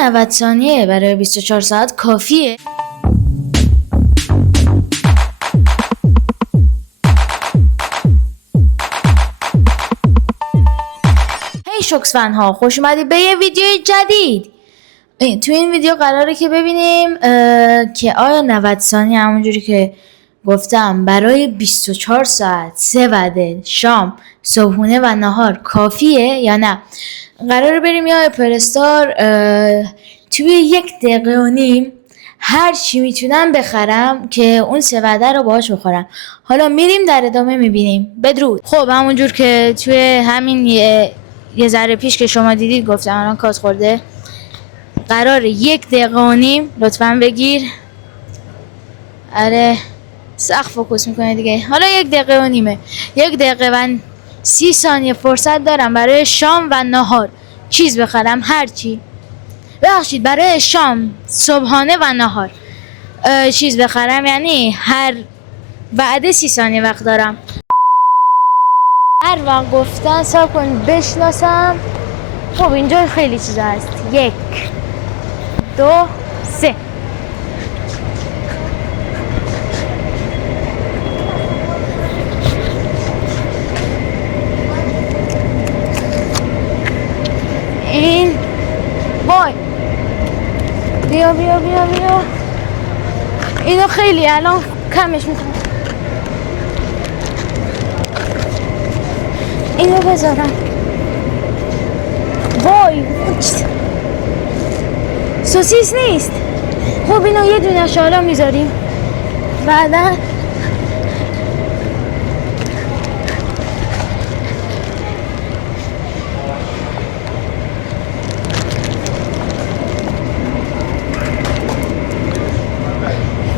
90 ثانیه برای 24 ساعت کافیه؟ هی شوکس فن ها، خوش اومدید به یه ویدیو جدید. تو این ویدیو قراره که ببینیم که آیا 90 ثانیه همونجوری که گفتم برای 24 ساعت 3 وعده شام، صبحونه و نهار کافیه یا نه. قراره بریم یا پرستار توی 1 دقیقه و نیم هر چی میتونم بخرم که اون 3 وعده رو باهاش بخورم. حالا میریم در ادامه میبینیم. بدرود. خب همونجور که توی همین یه ذره پیش که شما دیدید گفتم الان کاس خورده. قراره 1 دقیقه و نیم لطفاً بگیر. آره سخت فوکوس میکنه دیگه. حالا 1 دقیقه و نیمه. 1 دقیقه و 30 ثانیه فرصت دارم برای شام و نهار چیز بخرم، هرچی. ببخشید برای شام، صبحانه و نهار چیز بخرم، یعنی هر وعده 30 ثانیه وقت دارم. هر وقت گفتن صبر کن بشناسم. خب اینجا خیلی چیزا هست. 1 2 3. این وای بیا بیا بیا بیا، اینو خیلی الان کمش میکنم. اینو بذارم. وای سوسیس نیست. خب اینو یه دونه حالا میذاریم بعدا.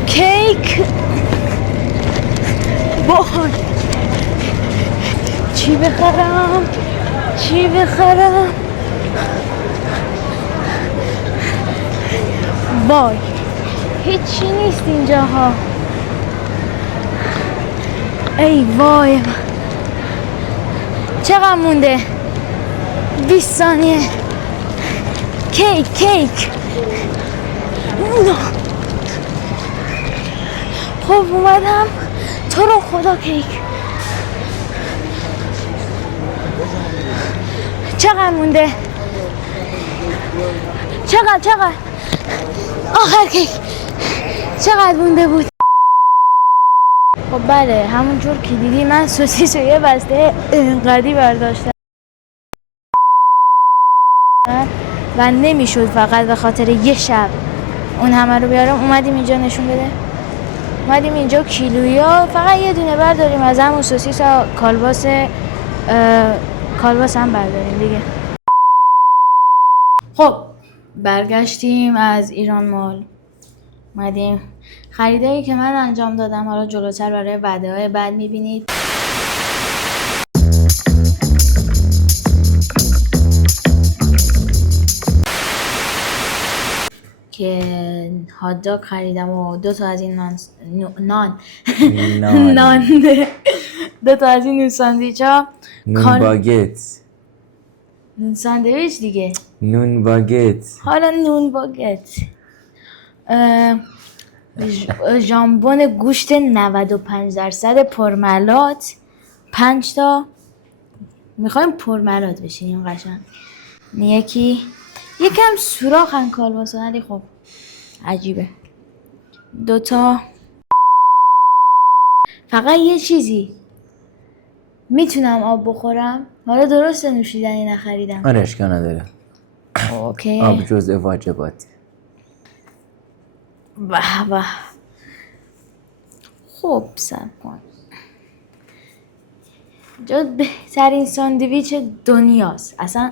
کیک. وای چی بخرم چی بخرم. وای هیچی نیست اینجا ها. ای وای چقدر مونده؟ 20 ثانیه. کیک خب اومدم. تو رو خدا کیک. چقدر مونده؟ چقدر آخر کیک چقدر مونده بود؟ خب بله همونجور که دیدی من سوسیس و یه بسته انقدی برداشتم و نمیشد فقط به خاطر یه شب اون همه رو بیارم. اومدیم اینجا نشون بده. اومدیم اینجا کیلویا فقط یه دونه برداریم از همون سوسیس و کالباس هم برداریم دیگه. خب برگشتیم از ایران مال. اومدیم خریدایی که من انجام دادم حالا جلوتر برای وعده‌های بعد میبینید. که هات خریدم و 2 تا از این نان 2 تا از این نون ساندویچ ها. نون باگت. نون ساندویچ دیگه. نون باگت. حالا نون باگت. ژامبون گوشت 95% پرملات 5 تا. میخوایم پرملات بشینیم قشنگ. یکم سوراخن کالباسا ولی خب عجیبه. 2 تا. فقط یه چیزی میتونم آب بخورم. حالا درسته نوشیدنی نخریدم. آره اشکال نداره. اوکی. آب جزء واجبات. به خب صبر کن. جز بهترین ساندویچ دنیاست اصلا.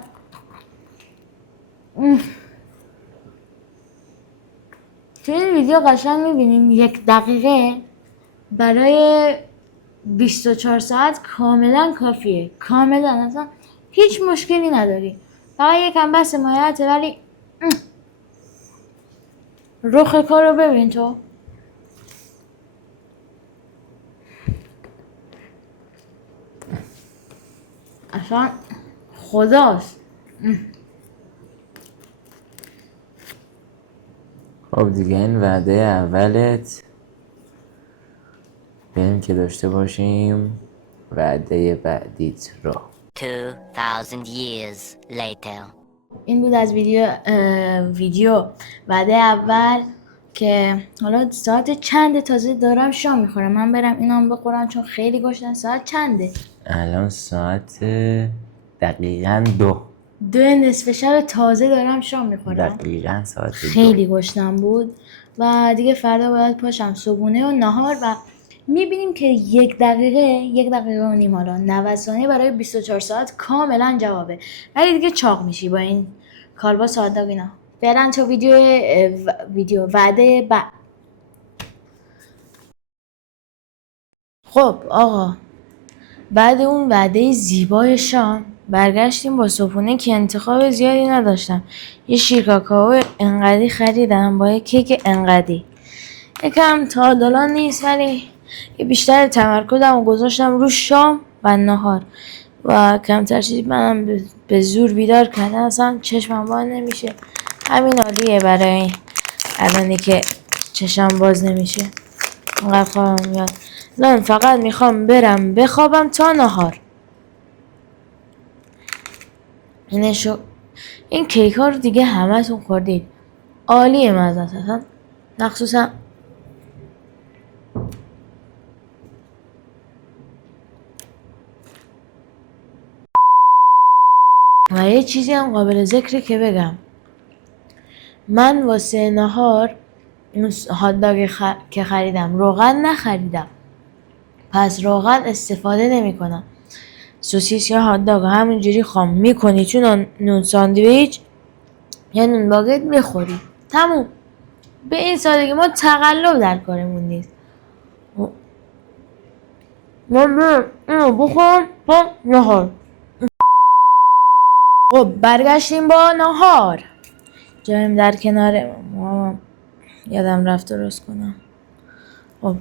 تو این ویدیو قشنگ میبینیم 1 دقیقه برای 24 ساعت کاملا کافیه. کاملا اصلا هیچ مشکلی نداری. فقط یکم بس مایعته ولی رخ کارو ببین تو. اصلا خداست. خب دیگه این وعده اولت. بریم که داشته باشیم وعده بعدیت رو. 2,000 years later. این بود از ویدیو وعده اول که حالا ساعت چنده تازه دارم شام میخورم. من برم اینام بخورم چون خیلی گشنم. ساعت چنده؟ الان ساعت دقیقاً 2. 2 نصف شب تازه دارم شام میخورم. دقیقاً ساعت 2. خیلی گشنم بود و دیگه فردا باید پاشم صبحونه و نهار و میبینیم که 1 دقیقه و نیم حالا 90 ثانیه برای 24 ساعت کاملا جوابه. ولی دیگه چاق میشی با این کالبا ساعت اینا. برن تا ویدیو وعده خب آقا، بعد اون وعده زیبای شام برگشتیم با صبحونه که انتخاب زیادی نداشتم. یه شیر کاکائو انقدی خریدم با یه کیک انقدی. یکم تعادلان نیست ولی یه بیشتر تمرکزم و گذاشتم رو شام و نهار و کمتر چیزی. منم به زور بیدار کردم، اصلا چشمم باز نمیشه. همین عالیه برای الانی که چشم باز نمیشه. انقدر خوابم میاد. الان فقط میخوام برم بخوابم تا نهار. این کیک ها رو دیگه همتون خوردید. عالیه مزه اصلا. مخصوصا و یه چیزی هم قابل ذکره که بگم. من واسه نهار اون هاتداگ که خریدم روغن نخریدم، پس روغن استفاده نمی کنم. سوسیس یا هاتداگ همینجوری خام میکنی چون نون ساندویچ یا نون باگت میخوری. تموم. به این سادگی. ما تقلب در کارمون نیست. من اینو بخورم تا نهار. خب برگشتیم با نهار. جایم در کنار ماما، یادم رفت درست کنم. خب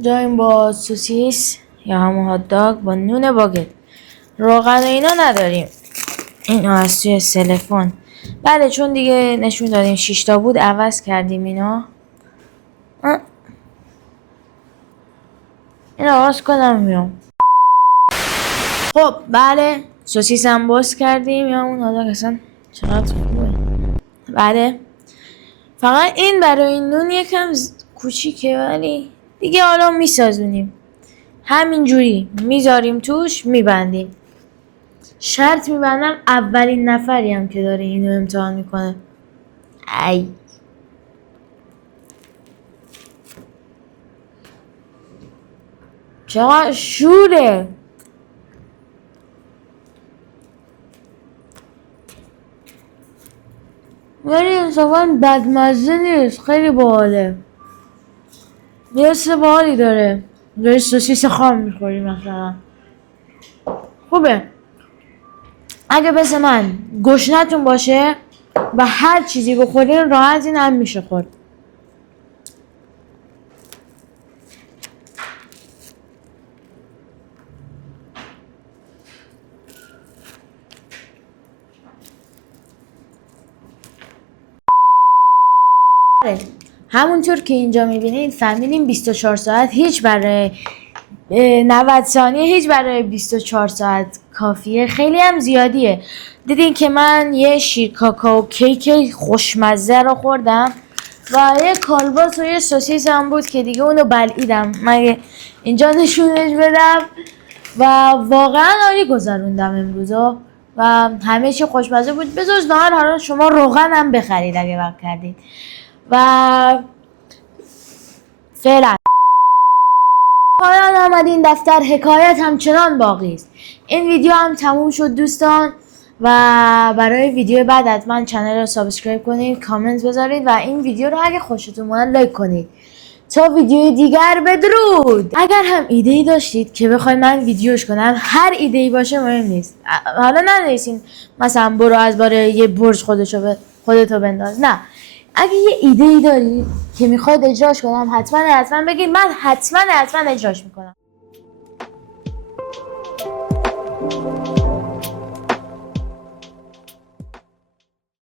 جایم با سوسیس یا همون هاتداگ با نون باگت. روغن و اینا نداریم. اینو از توی سلفون. بله چون دیگه نشون دادیم 6 تا بود عوض کردیم اینا. اینو عوض کنم میام. خب بله سوسیس هم باز کردیم یا اون هاتداگ. اصلا چقدر خوبه. بله فقط این برای نون یکم کوچیکه ولی دیگه حالا میسازونیم. همینجوری میذاریم توش میبندیم. شرط میبندم اولین نفری هم که داره اینو امتحان میکنه. ای چقدر شوره. ولی انصافا بدمزه نیست. خیلی باحاله. یه حس باحالی داره. داری سوسیس خام میخوری مثلا. خوبه. اگه مثل من گشنتون باشه و هر چیزی بخورین راحت این هم میشه خورد. همونطور که اینجا میبینید فهمیدیم 24 ساعت هیچ برای 90 ثانیه هیچ برای 24 ساعت کافیه. خیلی هم زیادیه. دیدین که من یه شیر کاکائو کیک خوشمزه رو خوردم و یه کالباس و یه سوسیس هم بود که دیگه اونو بلعیدم. مگه اینجا نشونش بدم و واقعا عالی گذروندم امروزا و همه چی خوشمزه بود. بذار نهار حالا شما روغن هم بخرید اگه وقت کردید. و فعلا پایان آمد این دفتر. حکایت همچنان باقی است. این ویدیو هم تموم شد دوستان و برای ویدیو بعد حتما کانال رو سابسکرایب کنید، کامنت بذارید و این ویدیو رو اگه خوشتون اومد لایک کنید. تا ویدیو دیگر بدرود. اگر هم ایده ای داشتید که بخواید من ویدیوش کنم، هر ایده ای باشه مهم نیست. حالا ننویسین مثلا برو از باره یه برج خودتو بنداز. نه، اگه یه ایده ای دارید که میخواید اجراش کنم حتما بگید. من حتما اجراش میکنم.